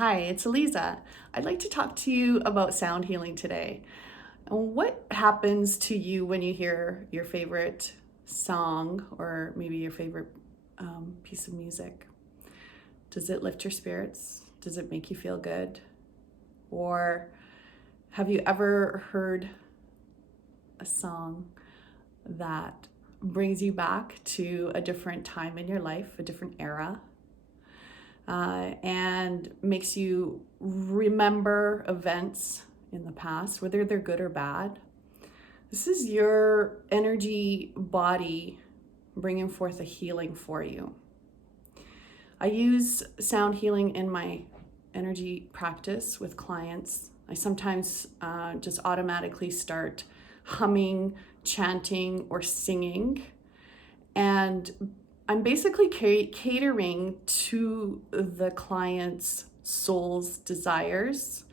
Hi, it's Eliza. I'd like to talk to you about sound healing today. What happens to you when you hear your favorite song or maybe your favorite piece of music? Does it lift your spirits? Does it make you feel good? Or have you ever heard a song that brings you back to a different time in your life, a different era? And makes you remember events in the past, whether they're good or bad. This is your energy body bringing forth a healing for you. I use sound healing in my energy practice with clients. I sometimes just automatically start humming, chanting, or singing. And I'm basically catering to the client's soul's desires.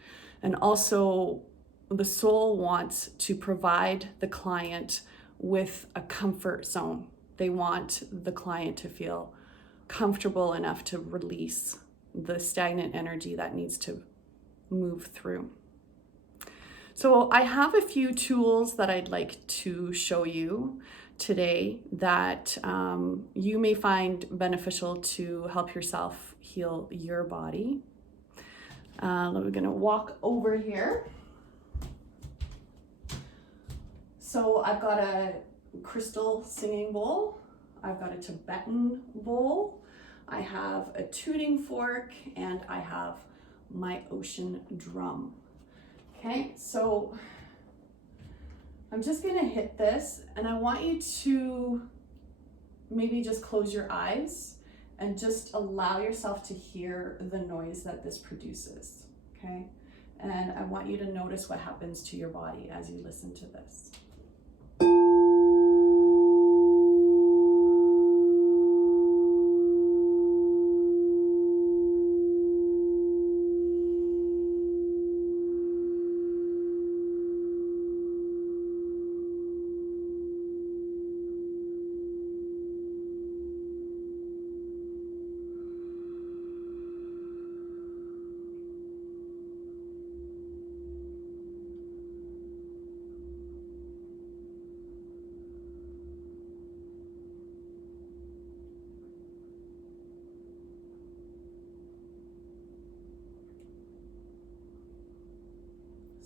And also, the soul wants to provide the client with a comfort zone. They want the client to feel comfortable enough to release the stagnant energy that needs to move through. So I have a few tools that I'd like to show you today that you may find beneficial to help yourself heal your body. We're gonna walk over here. So I've got a crystal singing bowl. I've got a Tibetan bowl. I have a tuning fork, and I have my ocean drum. Okay, so I'm just gonna hit this, and I want you to maybe just close your eyes and just allow yourself to hear the noise that this produces, okay? And I want you to notice what happens to your body as you listen to this.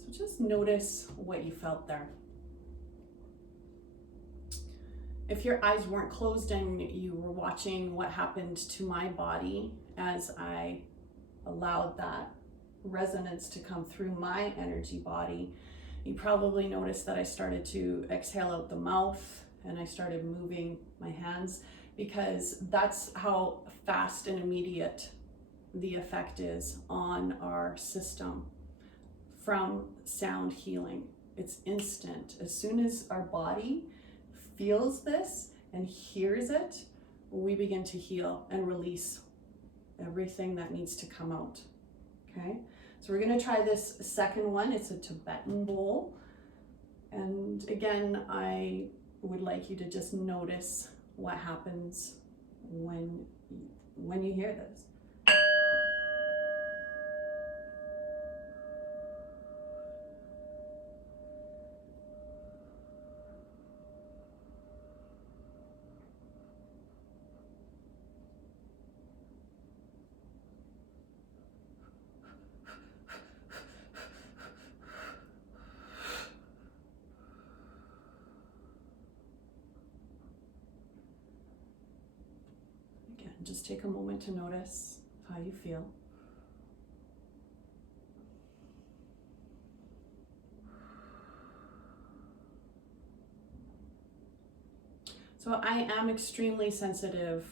So just notice what you felt there. If your eyes weren't closed and you were watching what happened to my body as I allowed that resonance to come through my energy body, you probably noticed that I started to exhale out the mouth and I started moving my hands, because that's how fast and immediate the effect is on our system from sound healing. It's instant. As soon as our body feels this and hears it, we begin to heal and release everything that needs to come out. Okay, so we're going to try this second one. It's a Tibetan bowl, and again, I would like you to just notice what happens when you hear this. Just take a moment to notice how you feel. So I am extremely sensitive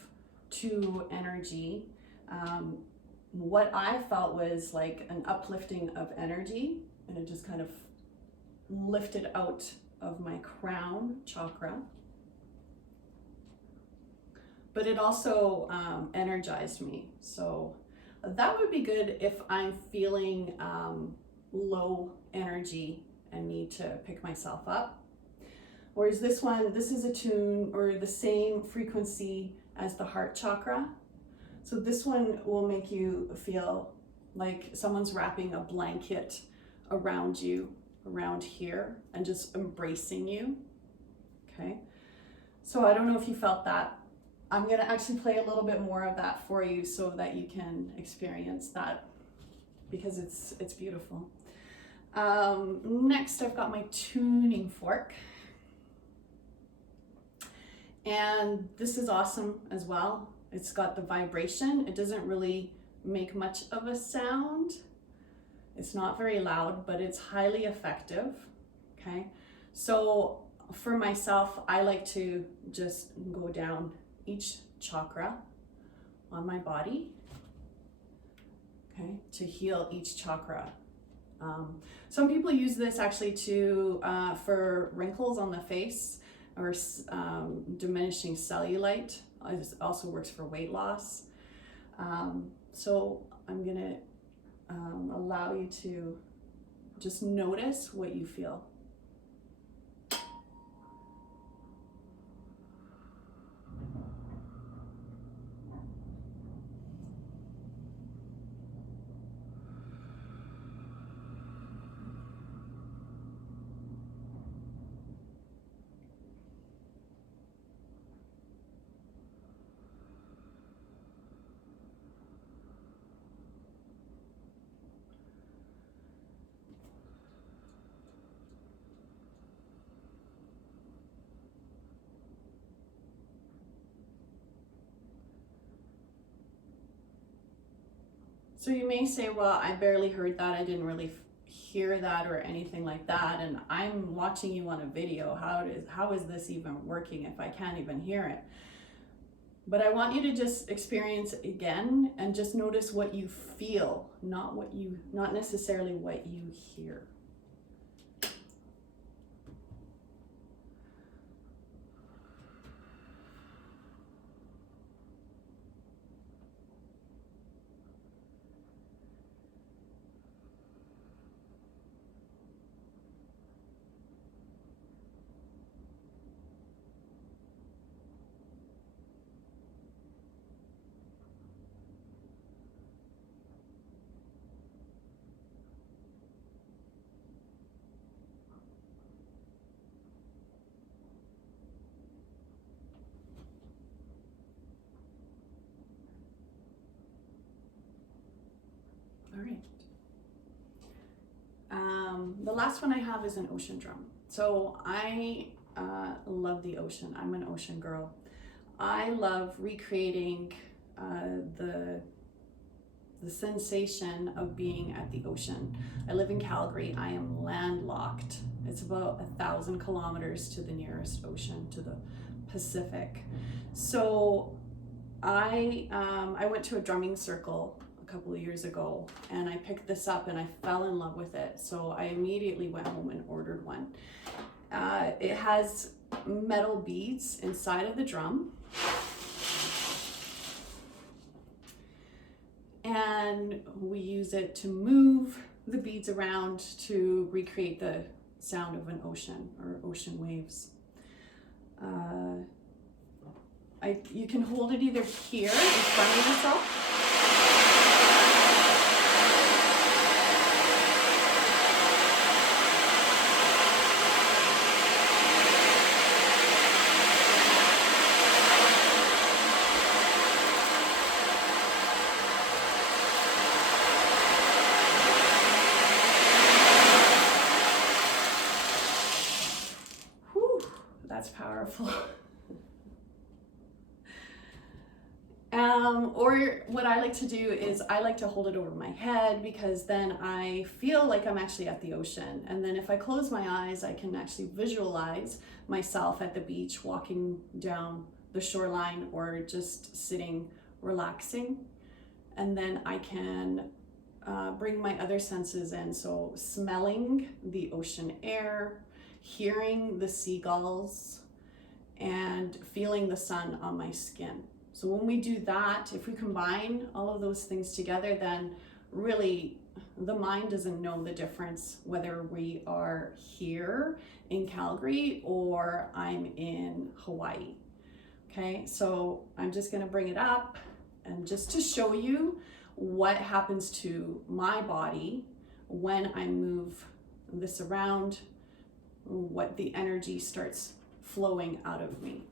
to energy. What I felt was like an uplifting of energy, and it just kind of lifted out of my crown chakra. But it also energized me. So that would be good if I'm feeling low energy and need to pick myself up. Whereas this one, this is a tune or the same frequency as the heart chakra. So this one will make you feel like someone's wrapping a blanket around you, around here, and just embracing you. Okay, so I don't know if you felt that. I'm gonna actually play a little bit more of that for you so that you can experience that, because it's beautiful. Next, I've got my tuning fork. And this is awesome as well. It's got the vibration. It doesn't really make much of a sound. It's not very loud, but it's highly effective. Okay, so for myself, I like to just go down each chakra on my body, okay, to heal each chakra. Some people use this actually to for wrinkles on the face, or diminishing cellulite. It also works for weight loss. So I'm gonna allow you to just notice what you feel. So you may say, well, I barely heard that. I didn't really hear that or anything like that. And I'm watching you on a video. How is this even working if I can't even hear it? But I want you to just experience it again and just notice what you feel, not necessarily what you hear. All right. The last one I have is an ocean drum. So I love the ocean. I'm an ocean girl. I love recreating the sensation of being at the ocean. I live in Calgary. I am landlocked. It's about 1,000 kilometers to the nearest ocean, to the Pacific. So I went to a drumming circle a couple of years ago, and I picked this up and I fell in love with it. So I immediately went home and ordered one. It has metal beads inside of the drum, and we use it to move the beads around to recreate the sound of an ocean or ocean waves. You can hold it either here in front of yourself, that's powerful. Or what I like to do is I like to hold it over my head, because then I feel like I'm actually at the ocean. And then if I close my eyes, I can actually visualize myself at the beach, walking down the shoreline, or just sitting, relaxing. And then I can bring my other senses in. So smelling the ocean air, hearing the seagulls, and feeling the sun on my skin. So when we do that, if we combine all of those things together, then really the mind doesn't know the difference whether we are here in Calgary or I'm in Hawaii. Okay, so I'm just gonna bring it up, and just to show you what happens to my body when I move this around, what the energy starts flowing out of me.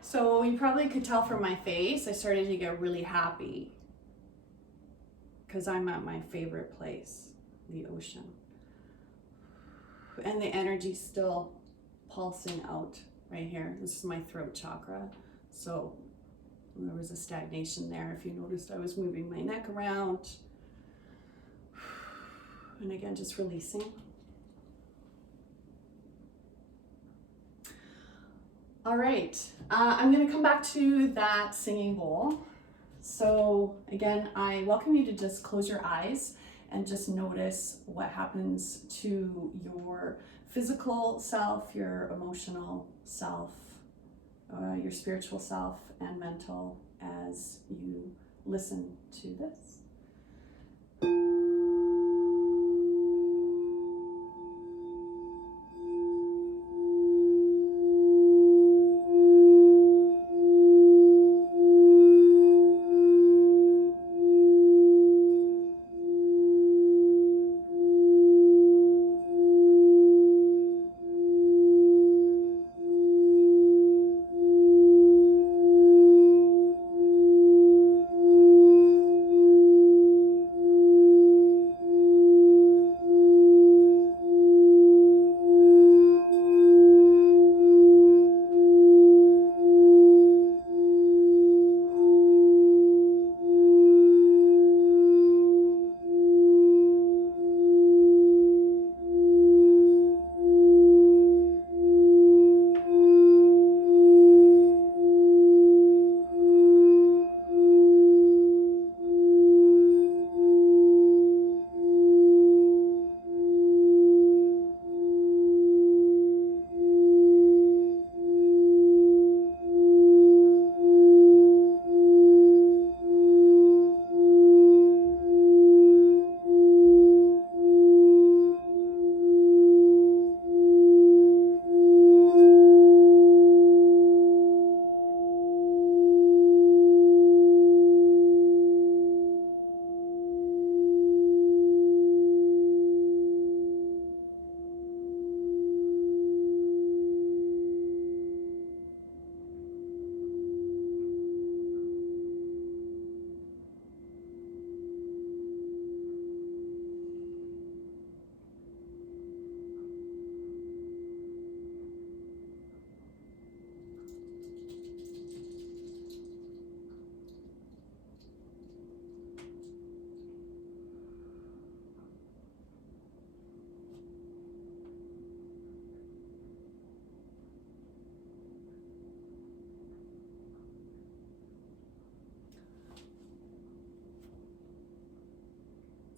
So you probably could tell from my face, I started to get really happy because I'm at my favorite place, the ocean. And the energy's still pulsing out right here. This is my throat chakra. So there was a stagnation there. If you noticed, I was moving my neck around. And again, just releasing. All right, I'm gonna come back to that singing bowl. So again, I welcome you to just close your eyes and just notice what happens to your physical self, your emotional self, your spiritual self, and mental as you listen to this.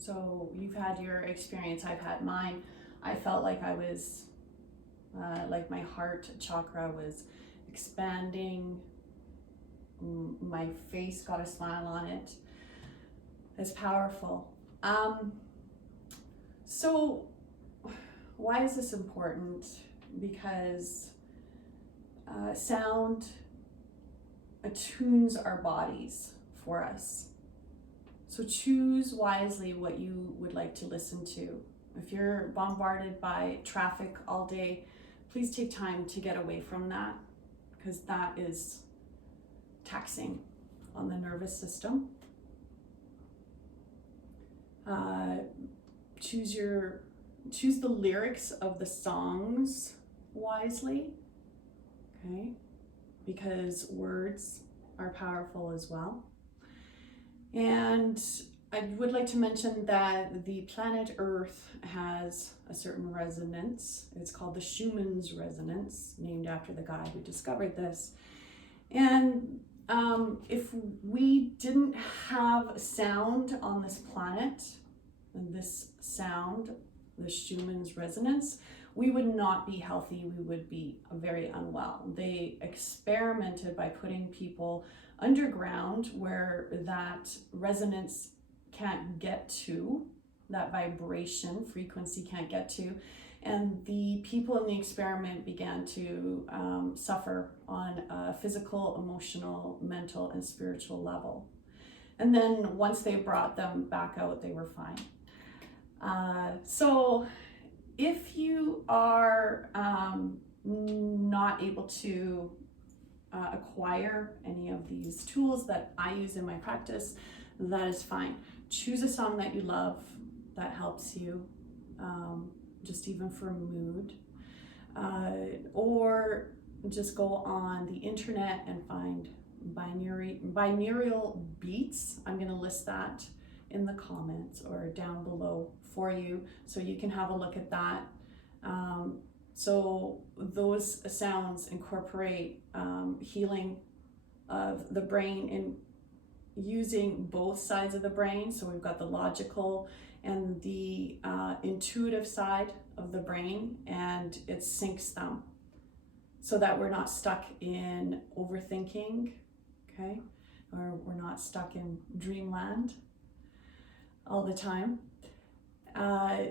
So you've had your experience, I've had mine. I felt like I was, like my heart chakra was expanding. My face got a smile on it. It's powerful. So why is this important? Because sound attunes our bodies for us. So choose wisely what you would like to listen to. If you're bombarded by traffic all day, please take time to get away from that, because that is taxing on the nervous system. Choose the lyrics of the songs wisely, okay? Because words are powerful as well. And I would like to mention that the planet Earth has a certain resonance. It's called the Schumann's resonance, named after the guy who discovered this. And if we didn't have sound on this planet, and this sound, the Schumann's resonance, we would not be healthy. We would be very unwell. They experimented by putting people underground where that resonance can't get to, that vibration frequency can't get to, and the people in the experiment began to suffer on a physical, emotional, mental, and spiritual level. And then once they brought them back out, they were fine. So if you are not able to acquire any of these tools that I use in my practice, that is fine. Choose a song that you love that helps you, just even for mood, or just go on the internet and find binaural beats. I'm going to list that in the comments or down below for you, so you can have a look at that. So those sounds incorporate healing of the brain in using both sides of the brain. So we've got the logical and the intuitive side of the brain, and it syncs them so that we're not stuck in overthinking, okay? Or we're not stuck in dreamland all the time.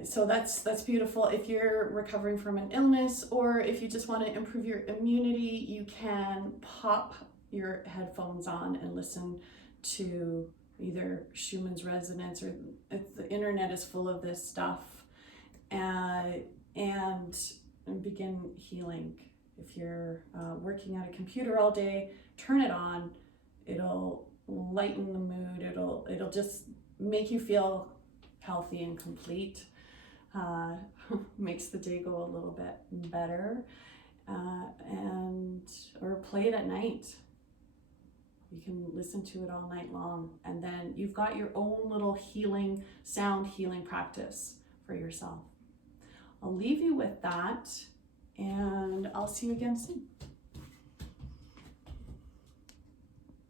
So that's beautiful. If you're recovering from an illness, or if you just want to improve your immunity, you can pop your headphones on and listen to either Schumann's resonance, or the internet is full of this stuff, and begin healing. If you're working at a computer all day, turn it on. It'll lighten the mood. It'll just make you feel healthy and complete. Makes the day go a little bit better. Or play it at night. You can listen to it all night long, and then you've got your own little sound healing practice for yourself. I'll leave you with that, and I'll see you again soon.